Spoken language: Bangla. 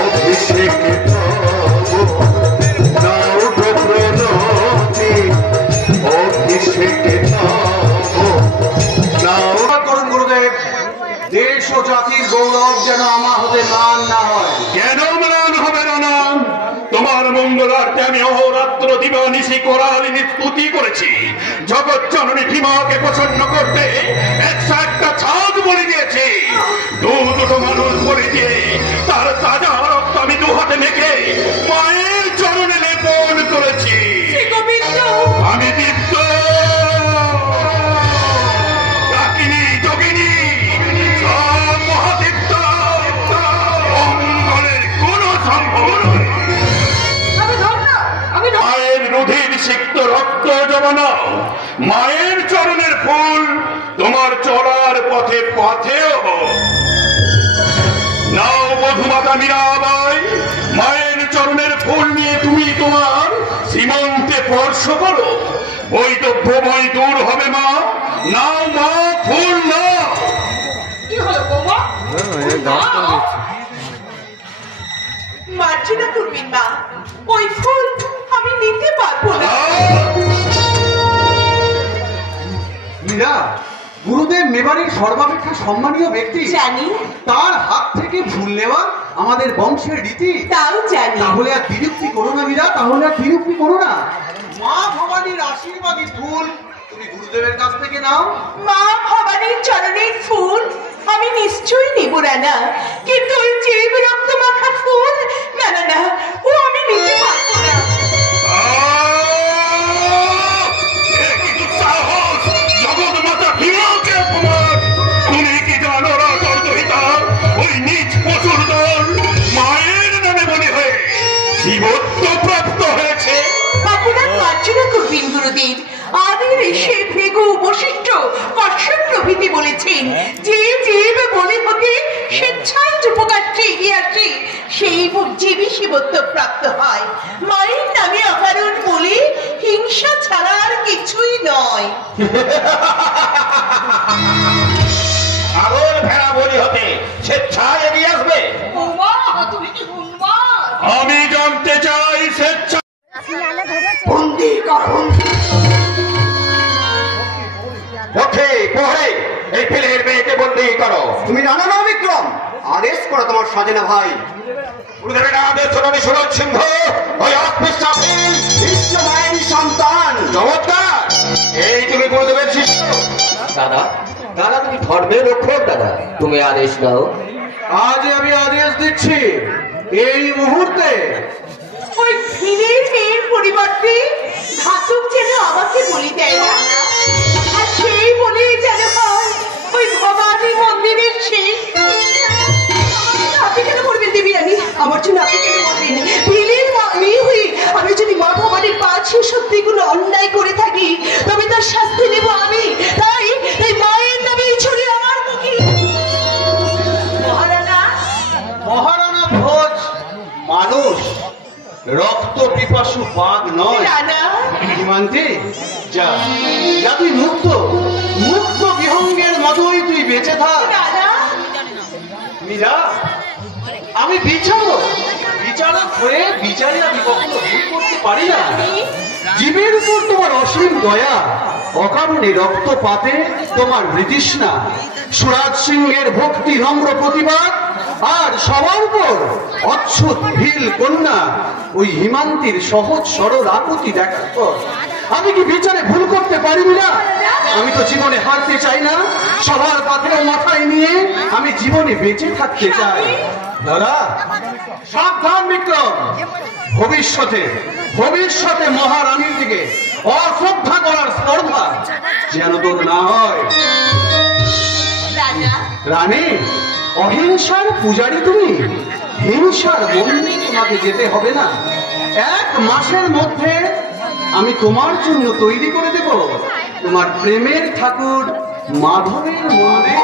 অভিষেক নাও প্রণতি অভিষেক নাও করুন গুরুদেব। দেশ ও জাতির গৌরব যেন আমার হতে ম্লান না হয়। কেন ম্লান হবে না? তোমার মঙ্গলার্থে আমি অহোরাত্র দিবানিশি করালিনী স্তুতি করেছি। জগৎ জননী ভীমাকে প্রসন্ন করতে 101টা ছাদ বলি দিয়েছি। দুটো মানুষ বলি দিয়ে তার তাজা রক্ত আমি দু হাতে মেখে মায়ের চরণে লেপন করেছি। আমি দীপ্ত ডাকিনী যোগিনী মহাদীপ্ত মঙ্গলের কোন সম্ভব নয়। মায়ের রুধির সিক্ত রক্ত জমানো মায়ের চরণের ফুল তোমার চলার পথে পথেও নাও মধুমাতা মীরাবাই। মায়ের চরণের ফুল নিয়ে তুমি তোমার সীমান্তে স্পর্শ করো। বৈদভ্যময় দূর হবে মা। নাও মা ফুল নাও। কি হলো বৌমা? মার্জনা করবেন মা, ওই ফুল আমি নিতে পারবো না। মীরা, গুরুদেব মেবাড়ির সর্বাপেক্ষা সম্মানীয় ব্যক্তি। জানি। তার হাত থেকে ফুল নেওয়া আমাদের বংশের রীতি। তাও জানি। তাহলে আর বিরক্তি করো না মীরা, তাহলে আর বিরক্তি করো না। মা ভবানীর আশীর্বাদী ফুল তুমি গুরুদেবের কাছ থেকে নাও। মা ভবানীর চরণের ফুল আমি নিশ্চয়ই নেব না, কিন্তু ওই জীব রক্ত মাখা ফুল না না না, ও আমি নিতে পারবো না। তুমি কি জানো রাজা ওই নিজ পশুর দল মায়ের নামে বলি হয়ে জীবত্ব প্রাপ্ত হয়েছে? আপনার মার্জনা করবেন গুরুদেব। আদির ঋষি ভৃগু বশিষ্ঠ কশ্যপ প্রভৃতি বলেছেন যে জীব বলি হতে স্বেচ্ছায় উপকারটি এগিয়ে আসে সেই জীবই শিবত্ব প্রাপ্ত হয়। মায়ের নামে অকারণ বলে হিংসা ছাড়া আর কিছুই নয়। আগর ভেড়া বলি হতে স্বেচ্ছায় এগিয়ে আসবে? আমি জানতে চাই স্বেচ্ছা বন্দি করুন। এই ফিলের মেয়েকে বন্দি করো। তুমি জানো না বিক্রম, আদেশ করো তোমার সাজেনা ভাই। গুরুদেবের আদেশ শুনানি সুরজ সিংহ ওই অস্পৃশ্যা ফিল বিশ্ব মায়ের সন্তান। চমৎকার। এই তুমি গুরুদেবের শিষ্য? দাদা, দাদা তুমি ধর্মের রক্ষক দাদা, তুমি আদেশ দাও। আজ আমি আদেশ দিচ্ছি, এই মুহূর্তে ওই ফিরের মেয়ের পরিবর্তে ঘাতক যেন আমাকে বলি দেয় না, আর সেই বলি যেন হয় ওই ভবানী মন্দিরের শেষ। আপনি কেন করবেন দেবী রানী? আমার জন্য আপনি কেন করবেন? ফিরের মেয়ে হয়ে আমি যদি মা ভবানীর পাঁচ সত্যিগুলো অন্যায় করে থাকি তবে তার শাস্তি নেব আমি। তাই এই মায়ের নামে ছড়ি আমার মুখে। মহারানা, মহারানা ভোজ মানুষ, রক্ত পিপাসু বাঘ নয়। রানা হিমান্তি, যা যা, তুই মুক্ত মুক্ত বিহঙ্গের মতোই তুই বেঁচে থাক। রানা, মীরা, আমি বিচারক হয়ে বিচারে আমি কখনো ভুল করতে পারি না। জীবের উপর তোমার অসীম দয়া, অকারণে রক্তপাতে তোমার বিতৃষ্ণা, সুরাজ সিংহের ভক্তি নম্র প্রতিবাদ, আর সবার উপর অচ্ছুত ভিল কন্যা ওই হিমান্তির সহজ সরল আকুতি দেখার পর আমি কি বিচারে ভুল করতে পারি না? আমি তো জীবনে হারতে চাই না, সবার পাথরেও মাথায় নিয়ে আমি জীবনে বেঁচে থাকতে চাই। দাদা সাবধান বিক্রম, ভবিষ্যতে মহারানীর দিকে অশ্রদ্ধা করার স্পর্ধা যেন তোর না হয়। রানী, অহিংসার পূজারী তুমি, হিংসার মন্দিরে তোমাকে যেতে হবে না। 1 মাসের মধ্যে আমি তোমার জন্য তৈরি করে দেব তোমার প্রেমের ঠাকুর মাধবের মন্দির।